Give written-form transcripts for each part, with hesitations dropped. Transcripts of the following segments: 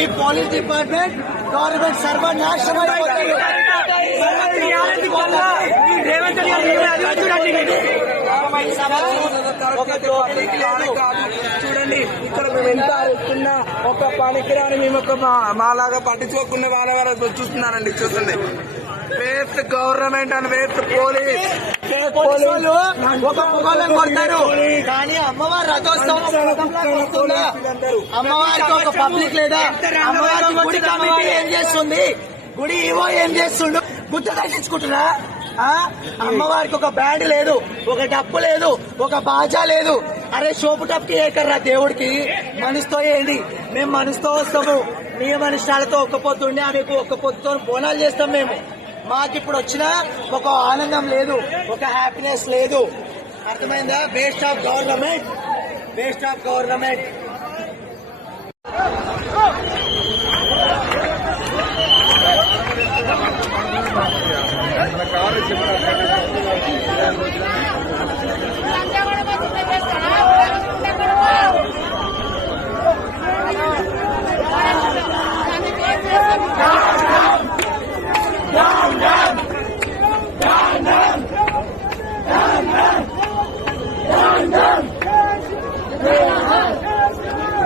ఈ police department government సర్వనాశనం చూడండి ఇక్కడ మేము ఎంత అరుస్తున్నా ఒక పనికిరాని మేము ఒక మాలాగా పట్టించుకోకుండా వాళ్ళ చూస్తున్నారండి. చూస్తుంది waste government and waste police. ఒక మొగలను కొడతారు కానీ అమ్మవారి రథోత్సవం అమ్మవారికి ఒక పబ్లిక్ లేదా? అమ్మవారి గుడి కమిటీ ఏం చేస్తుంది? గుడి ఈవో ఏం చేస్తుండు? గుర్తు దర్శించుకుంటున్నా? అమ్మవారికి ఒక బ్యాండ్ లేదు, ఒక డప్పు లేదు, ఒక బాజా లేదు. అరే సోపు టప్కి ఏకర్రా దేవుడికి. మనసుతో ఏంటి? మేము మనసుతో వస్తాము. నియమనిష్టాలతో ఒక్క పొద్దుండి ఆమెకు ఒక్క పొద్దుతో బోనాలు చేస్తాం మేము. మాకు ఇప్పుడు వచ్చిన ఒక ఆనందం లేదు, ఒక హ్యాపీనెస్ లేదు. అర్థమైందా? Waste of government, waste of government.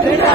Video